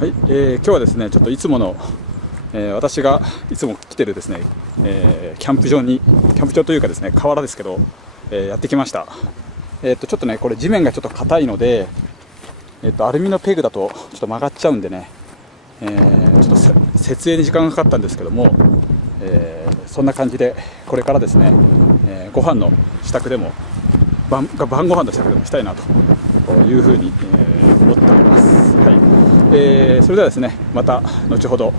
はい、今日はですね、ちょっといつもの、私がいつも来てるですね、キャンプ場というかですね、河原ですけど、やってきました。ちょっとね、これ地面がちょっと硬いので、アルミのペグだとちょっと曲がっちゃうんでね、ちょっと設営に時間がかかったんですけども、そんな感じでこれからですね、ご飯の支度でも晩ご飯の支度でもしたいなというふうに、思っております。はい、それではですね、また後ほど。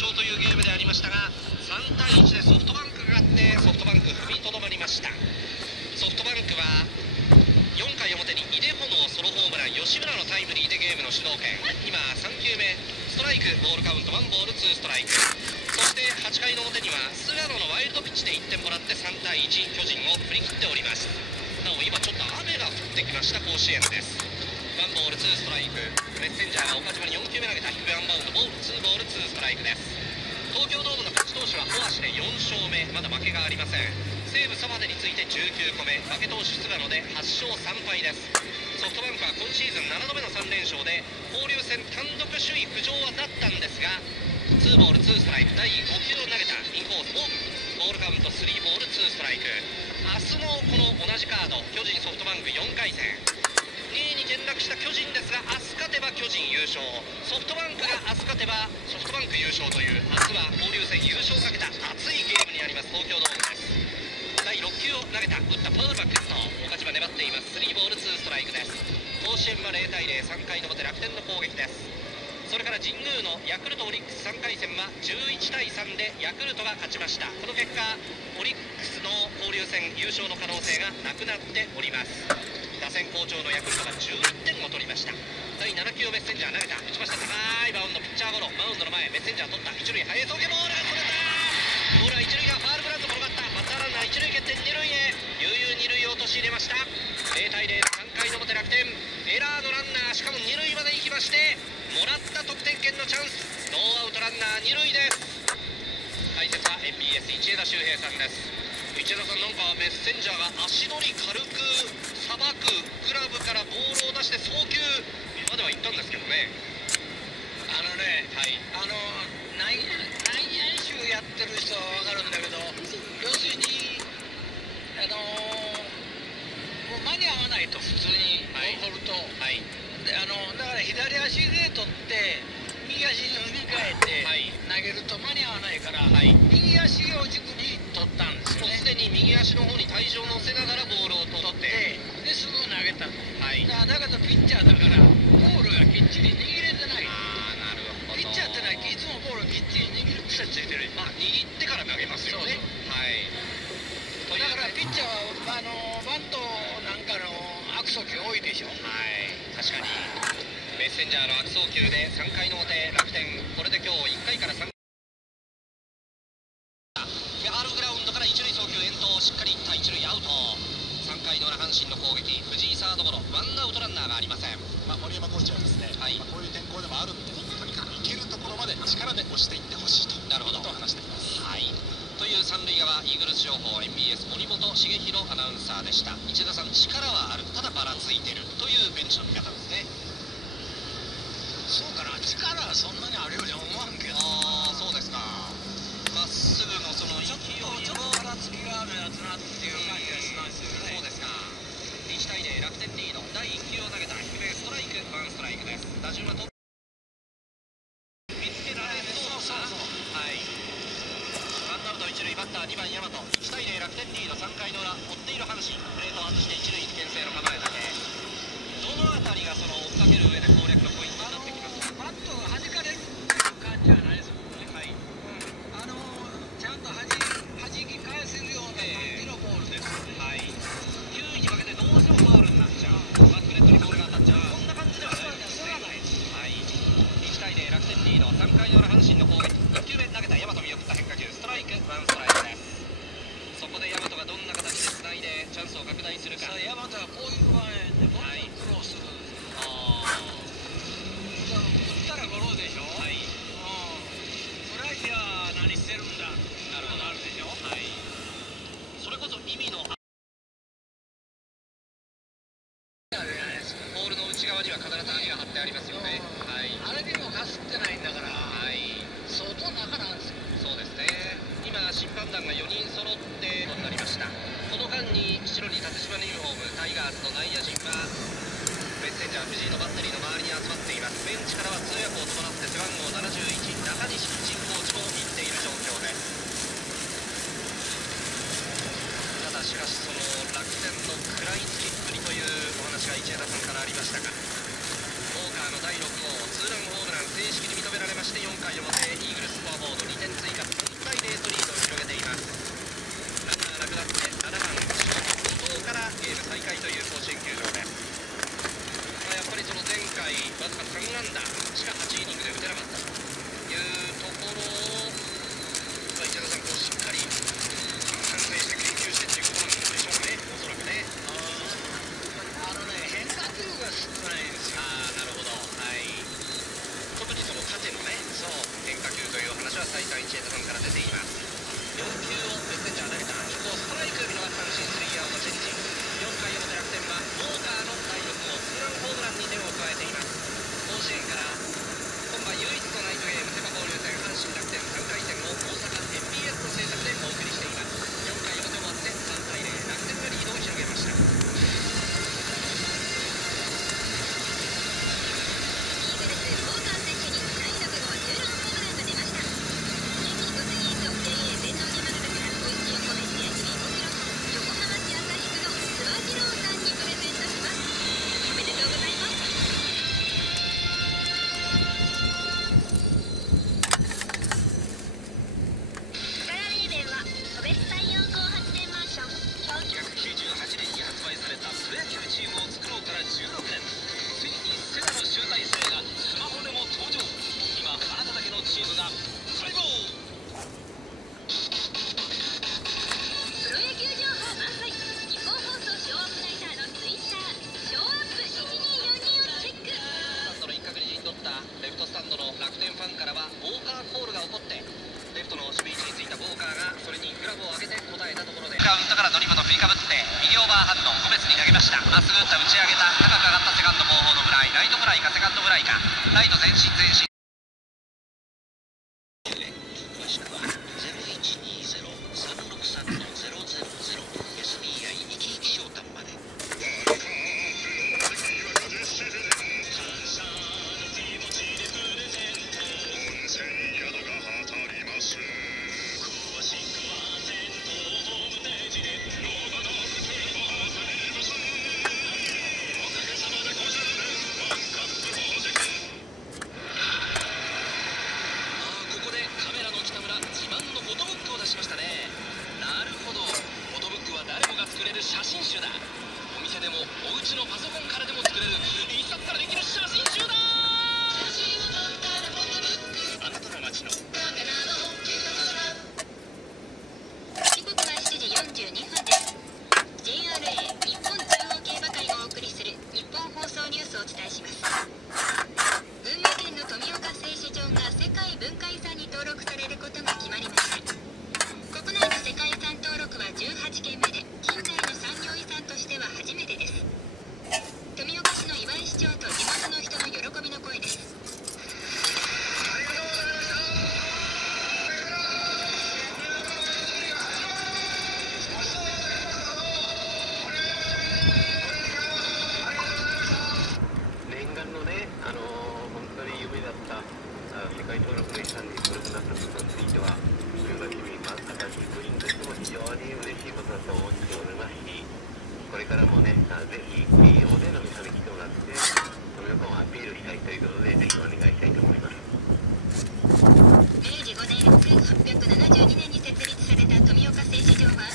というゲームでありましたが、3対1でソフトバンクが勝ってソフトバンク踏みとどまりました。ソフトバンクは4回表にイデホのソロホームラン、吉村のタイムリーでゲームの主導権。今3球目ストライク、ボールカウント1ボール2ストライク。そして8回の表には菅野のワイルドピッチで1点もらって3対1、巨人を振り切っております。なお今ちょっと雨が降ってきました甲子園です。1ボール2ストライク。メッセンジャーが岡島に4球目投げた低めワンバウンド、ボール2ボール2ストライクです。東京ドームの勝ち投手は小橋で4勝目、まだ負けがありません。西武澤部について19個目、負け投手菅野で8勝3敗です。ソフトバンクは今シーズン7度目の3連勝で交流戦単独首位浮上はだったんですが、2ボール2ストライク、第5球を投げたインコースボールカウント3ボール2ストライク。明日もこの同じカード、巨人ソフトバンク4回戦、2位に転落した巨人ですが、明日勝てば巨人優勝、ソフトバンクが明日勝てばソフトバンク優勝という、明日は交流戦優勝をかけた熱いゲームになります東京ドームです。第6球を投げた、打ったファウルバックスト、岡島粘っています。3ボール2ストライクです。甲子園は0対0、3回の表楽天の攻撃です。それから神宮のヤクルトオリックス3回戦は11対3でヤクルトが勝ちました。この結果オリックスの交流戦優勝の可能性がなくなっております。打線好調のヤクルトが11点を取りました。第7球をメッセンジャー投げた、打ちました。高いバウンド、ピッチャーゴロ、マウンドの前メッセンジャー取った、一塁速い送球、ボールが取れた。ボールは一塁がファウルグラウンド転がった。バッターランナー一塁蹴って二塁へ、悠々二塁を陥れました。0対0、3回の表楽天、エラーのランナー、しかも二塁まで行きまして、もらった得点圏のチャンス、ノーアウトランナー二塁です。解説は MBS 市枝修平さんです。市枝さん、なんかメッセンジャーが足取り軽くさばく、グラブからボールを出して送球までは行ったんですけどね。はい、内野手やってる人は分かるんだけど、要するにもう間に合わないと、普通に放ると、はい、でだから左足で取って右足に踏み替えて投げると間に合わないから、はい、右足を軸に取ったんですよね。すでに右足の方に体重を乗せながらボールを取ってですぐ投げたと、はい、だけどピッチャーだからボールがきっちり握れてない。なるほど。ピッチャーってのはいつもボールきっちり握る癖ついてる。まあ握ってから投げますよね。はい。だからピッチャーはバントなんかの悪送球多いでしょ。はい、確かに。メッセンジャーの悪送球で3回の表楽天、これで今日1回から3回、ファウルグラウンドから一塁送球遠投、しっかりいった一塁アウト。3回の裏阪神の攻撃、藤井サードゴロ、ワンアウトランナーがあります。ません。森山コーチはですね、こういう天候でもあるんで、とにかく行けるところまで力で押していってほしいと、なるほどと話しています。という三塁側イーグルス情報 MBS 森本茂弘アナウンサーでした。市田さん、力はある、ただばらついてるというベンチの見方ですね。そうかな、力はそんなにあるようには思わんけど。そうですか。まっすぐのその勢いをちょっとばらつきがあるやつなっていう感じがしますよね。そうですか。1対0、楽天リード。第1球を投げた低めストライク、ワンストライクです。打順は見つけられると、ワンアウト1塁、バッター2番大和。1対0、楽天リード。3回の裏、追っている阪神、プレートを外して1塁牽制の構えだけ。どのあたりがその追っかける上で攻略のポイントになってきますか？バットが弾かれる感じはないですもんね。ちゃんと弾き返せるような感じのボールですよね。球威に負けてどうしてもファウルになっちゃう。バックネットにボールが当たっちゃう。そんな感じではないですね。1対0、楽天リード。3回の裏阪神の攻撃。1球目投げた大和見送った変化球、ストライク、ワンストライクです。そこで大和がどんな形でつないでチャンスを拡大するか。大和はこういう場面でもっと苦労する。打ったらゴロでしょ。フライじゃ何してるんだ。なるほど、あるでしょ。それこそ意味のボールの内側には必ず網が張ってありますよね。あれにもかすってないんだから、相当中なんですよ。そうですね。今審判団が4人揃ってとなりました。この間に白に縦縞のユニフォームタイガースの内野陣はメッセンジャー藤井のバッテリーの周りに集まっています。ベンチからは通訳を伴って背番号71中西ピッチングコーチも行っている状況です。ただしかしその楽天の食らいつきっぷりというお話が市枝さんからありましたが、ウォーカーの第6号ツーランホームラン正式に認められまして、4回表イーグルススコアボード2点追加、1対0とリードを広げています。ランナーなくなって7番ショート伊藤からゲーム再開という甲子園球場です。やっぱりその前回わずか3安打しか8イニングで打てなかったというところを市枝さん、しっかり反省して研究してっていうことなんでしょうかね、おそらくね。変化球が少ないんですよ。なるほど。特にその縦のね、変化球という話は再三市枝さんから出ています。4球をメッセンジャー投げた初球ストライク、見逃し三振、スリーアウトチェンジ。4回表楽天はウォーカーの第6号ツーランホームランに点を加えています。甲子園から今晩唯一のナイトゲームセ・パ交流戦阪神楽天3回戦を大阪 MBS の制作でお送りしています。4回表終わって3対0、楽天がリードを広げました。まっすぐ打った、打ち上げた、高く上がったセカンド後方のフライ、ライトフライかセカンドフライか、ライト前進前進。詳しくは0120-363-000 SBI 生き生き商談まで。お伝えします。群馬県の富岡製糸場が世界文化遺産に登録されることが決まりました。国内の世界遺産登録は18件目で、近代の産業遺産としては初めてです。富岡市の岩井市長と地元の人の喜びの声です。念願のね、本当に夢だった世界登録の遺産に登録なったことについては、敦賀市民、私個人としても非常に嬉しいことだと思っておりますし、これからもね、ぜひ大勢の皆さんに来てもらって、富岡をアピールしたいということで、ぜひお願いしたいと思います。明治5年1872年に設立された富岡製糸場は、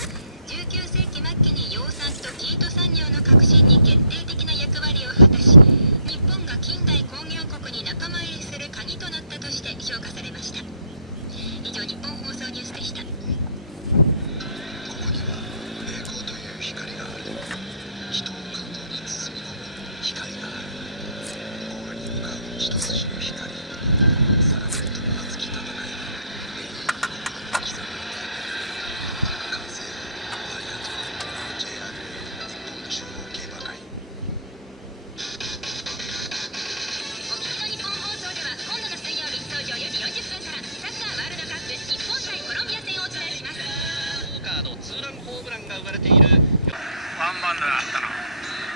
19世紀末期に養蚕と生糸産業の革新に決定的な役割を果たし、日本が近代工業国に仲間入りする鍵となったとして評価されました。以上、日本放送ニュースでした。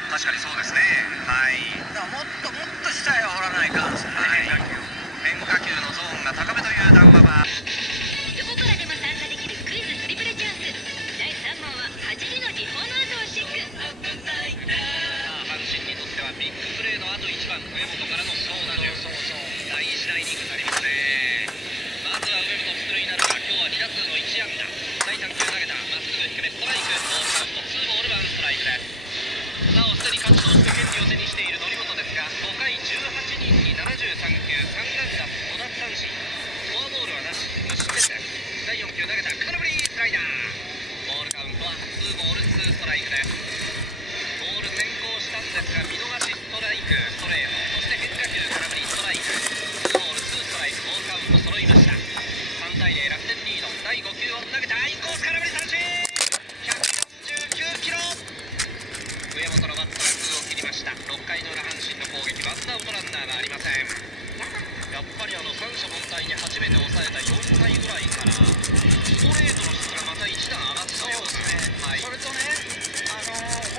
確かにそうですね。はい。だからもっと下へ掘らないかんですね。変化球のゾーンが高めという談話は。どこからでも参加できるクイズトリプルチャンス。第3問は8時の時報の後をチェック。阪神にとってはビッグプレーの後1番上本からの長打で大事なイニングになりますね。まずは上本出塁なるか、今日は2打数の1安打。第3球投げた、まっすぐ低めストライク、ボールカウント2ボール1ストライクです。なおすでに勝ち投手で権利を手にしている則本ですが、5回18人に73球3安打5奪三振、フォアボールはなし、無失点です。第4球投げた空振りスライダー、ボールカウントは2ボール2ストライクです。ボール先行したんですが、見逃しストライク、ストレート、そして変化球空振りストライク、2ボール2ストライク、ボールカウント揃いました。3対0、楽天リード。第5球を投げたインコース空振り三振、149キロ。上本のバットが空を切りました。6回の裏阪神の攻撃、ワンアウトランナーがありません。やっぱり三者凡退に初めて抑えた4回ぐらいからストレートの質がまた一段上がったようですね。はい、それとね、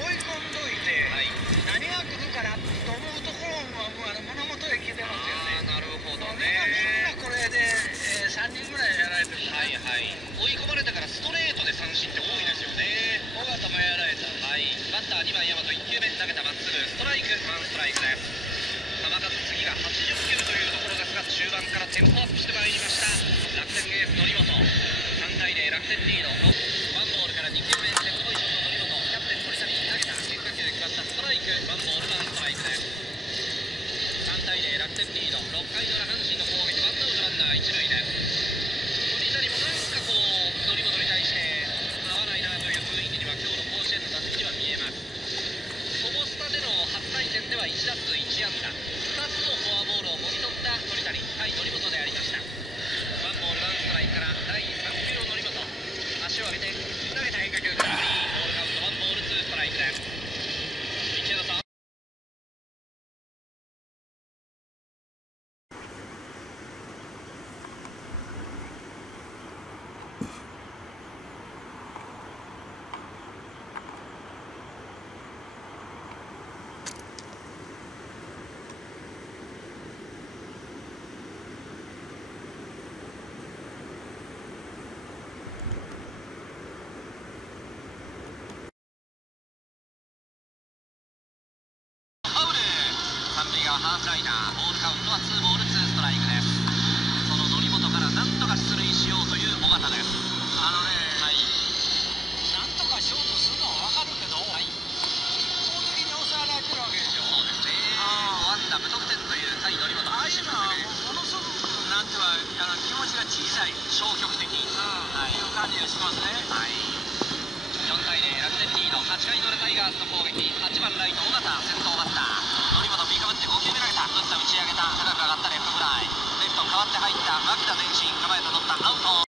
追い込んどいて、はい、何が来るからと思うところが物事へ来てますよね。なるほどね。みんなこれで、3人ぐらいやられてる。はいはい。追い込まれてからストレートで三振って多いですよね。尾形もやられた。はい。バッター2番大和、1球目投げたまっすぐ、ストライク、1ストライクです。球数次が80球というところですが、中盤からテンポアップしてまいりました楽天エース則本。3対0、楽天リード。ワンボールから2球目、セットポジションの則本、キャプテン鳥谷に投げた変化球決まったストライク、ワンボール1ストライクです。3対0、楽天リード。6回の裏阪神の攻撃、ワンアウトランナー1塁です。鳥谷もなんかこう則本に対して合わないなという雰囲気には今日の甲子園の打席は見えます。ソボスタでの初対戦では1打数1安打、2つのフォアボールをもぎ取った鳥谷対則本でありました。ワンボール1ストライクから第3球を則本、足を上げて投げた変化球空振り、ボールカウントワンボール2ストライクです。道枝さん。ハーフライナー、ボールカウントは2ボール2ストライクです。その則本から何とか出塁しようという尾形です。はい、なんとかショートするのは分かるけど、はい、一方的に抑えられてるわけでしょ。そうですね。ワンダ無得点という対則本。ああいうのはものすごくなんていうか気持ちが小さい、消極的、はい、いう感じがしますね。はい。4対0、楽天リード。8回の裏タイガースの攻撃、8番ライト尾形先頭バッター、則本三笘牧田前進構えた取ったアウト。